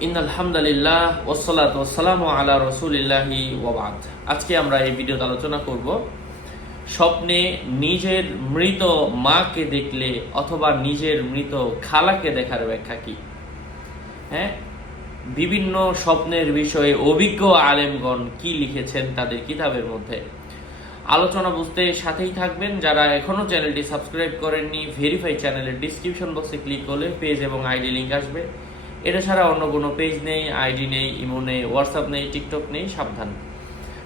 In আলহামদুলিল্লাহ ওসলাত ওসালাম আলা রসুলিল্লাহি ওবাদ আজকে আমরা এই ভিডিওতে আলোচনা করব স্বপ্নে নিজের মৃত মাকে দেখলে অথবা নিজের মৃত খালাকে দেখার ব্যাখ্যা কি? হ্যাঁ? বিভিন্ন স্বপ্নের বিষয়ে অভিজ্ঞ আলেমগণ কি লিখেছেন তাদের কিতাবের মধ্যে? আলোচনা বুঝতে সাথেই থাকবেন। যারা এখনও চ্যানেলটি সাবস্ক্রাইব করেননি ভেরিফাই চ্যানেলের ডিসক্রিপশন বক্সে ক্লিক করলে পেজ এবং আইডি লিঙ্ক আসবে। এটা ছাড়া অন্য কোনো পেজ নেই আইডি নেই ইমো নেই হোয়াটসঅ্যাপ নেই টিকটক নেই, সাবধান।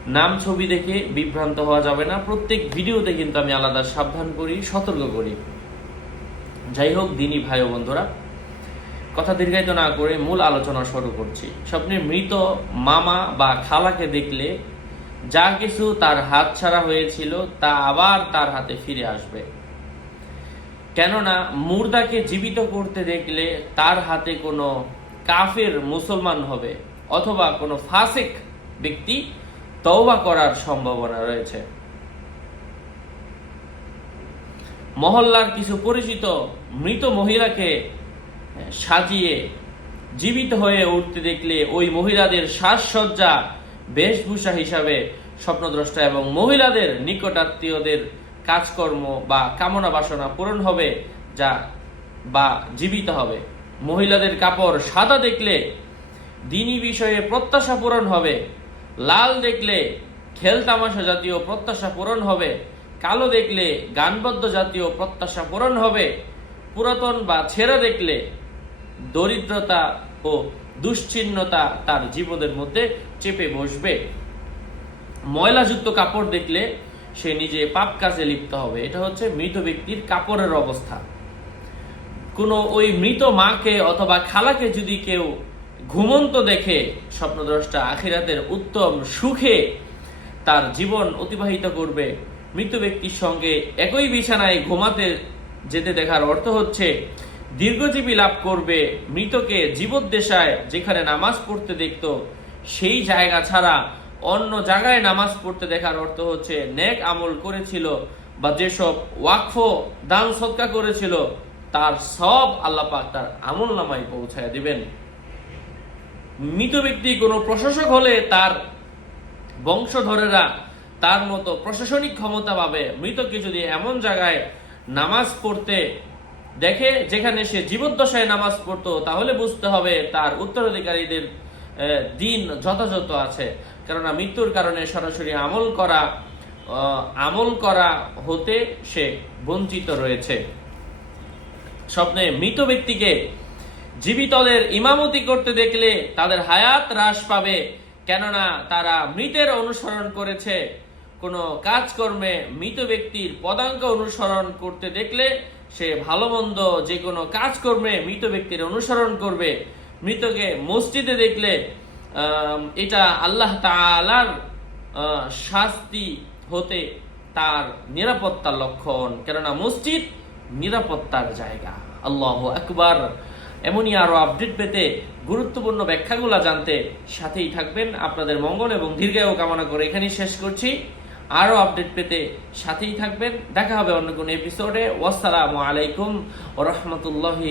নাম, ছবি দেখে বিভ্রান্ত হওয়া যাবে না। প্রত্যেক ভিডিওতে কিন্তু আমি আলাদা সাবধান করি, সতর্ক করি। যাই হোক দিনই ভাই ও বন্ধুরা, কথা দীর্ঘায়িত না করে মূল আলোচনা শুরু করছি। স্বপ্নে মৃত মামা বা খালাকে দেখলে যা কিছু তার হাত ছাড়া হয়েছিল তা আবার তার হাতে ফিরে আসবে। কেননা মুর্দাকে জীবিত করতে দেখলে তার হাতে কোনো কাফের মুসলমান হবে অথবা কোনো ফাসিক ব্যক্তি তওবা করার সম্ভাবনা রয়েছে। মহল্লার কিছু পরিচিত মৃত মহিলাকে সাজিয়ে জীবিত হয়ে উঠতে দেখলে ওই মহিলাদের সাজসজ্জা, বেশভূষা হিসাবে স্বপ্নদ্রষ্টা এবং মহিলাদের নিকটাত্মীয়দের কাজকর্ম বা কামনা বাসনা পূরণ হবে যা বা জীবিত হবে। মহিলাদের কাপড় সাদা দেখলে দিনী বিষয়ে প্রত্যাশা পূরণ হবে। লাল দেখলে খেল তামাশা জাতীয় প্রত্যাশা পূরণ হবে। কালো দেখলে গানবদ্ধ জাতীয় প্রত্যাশা পূরণ হবে। পুরাতন বা ছেঁড়া দেখলে দরিদ্রতা ও দুশ্চিন্নতা তার জীবনের মধ্যে চেপে বসবে। ময়লাযুক্ত কাপড় দেখলে সে নিজে পাপ কাজে লিপ্ত হবে। এটা হচ্ছে মৃত ব্যক্তির কাপড়ের অবস্থা। কোনো ওই মৃত মাকে অথবা খালাকে যদি কেউ ঘুমন্ত দেখে, স্বপ্নদ্রষ্টা আখিরাতের উত্তম সুখে তার জীবন অতিবাহিত করবে, মৃত ব্যক্তির সঙ্গে একই বিছানায় ঘুমাতে যেতে দেখার অর্থ হচ্ছে, দীর্ঘজীবী লাভ করবে মৃতকে জীবদ্দেশায় যেখানে নামাজ পড়তে দেখত, সেই জায়গা ছাড়া অন্য জায়গায় নামাজ পড়তে দেখার অর্থ হচ্ছে নেক আমল করেছিল বা যেসব ওয়াকফ দান সৎকা করেছিল, তার সব আল্লাহ পাক তার আমল নামায় পৌঁছায় দিবেন। মৃত ব্যক্তি কোনো প্রশাসক হলে তার বংশধরেরা তার মতো প্রশাসনিক ক্ষমতা পাবে। মৃতকে যদি এমন জায়গায় নামাজ পড়তে দেখে যেখানে সে জীবদ্দশায় নামাজ পড়তো, তাহলে বুঝতে হবে তার উত্তরাধিকারীদের দিন যথাযথ আছে। কেননা মৃত্যুর কারণে সরাসরি আমল করা আমল করা হতে সে বঞ্চিত রয়েছে। স্বপ্নে মৃত ব্যক্তিকে জীবিতদের ইমামতি করতে দেখলে তাদের হায়াত হ্রাস পাবে। কেননা তারা মৃতের অনুসরণ করেছে। কোনো কাজকর্মে মৃত ব্যক্তির পদাঙ্ক অনুসরণ করতে দেখলে সে ভালো মন্দ যে কোনো কাজকর্মে মৃত ব্যক্তির অনুসরণ করবে। মৃতকে মসজিদে দেখলে এটা আল্লাহ তালার শাস্তি হতে তার নিরাপত্তার লক্ষণ। কেননা মসজিদ নিরাপত্তার জায়গা। আল্লাহ আকবার। এমনই আরও আপডেট পেতে গুরুত্বপূর্ণ ব্যাখ্যাগুলো জানতে সাথেই থাকবেন। আপনাদের মঙ্গল এবং দীর্ঘায়ু কামনা করে এখানেই শেষ করছি। আরও আপডেট পেতে সাথেই থাকবেন। দেখা হবে অন্য কোনো এপিসোডে ওয়াসালামু আলাইকুম ও রহমতুল্লাহি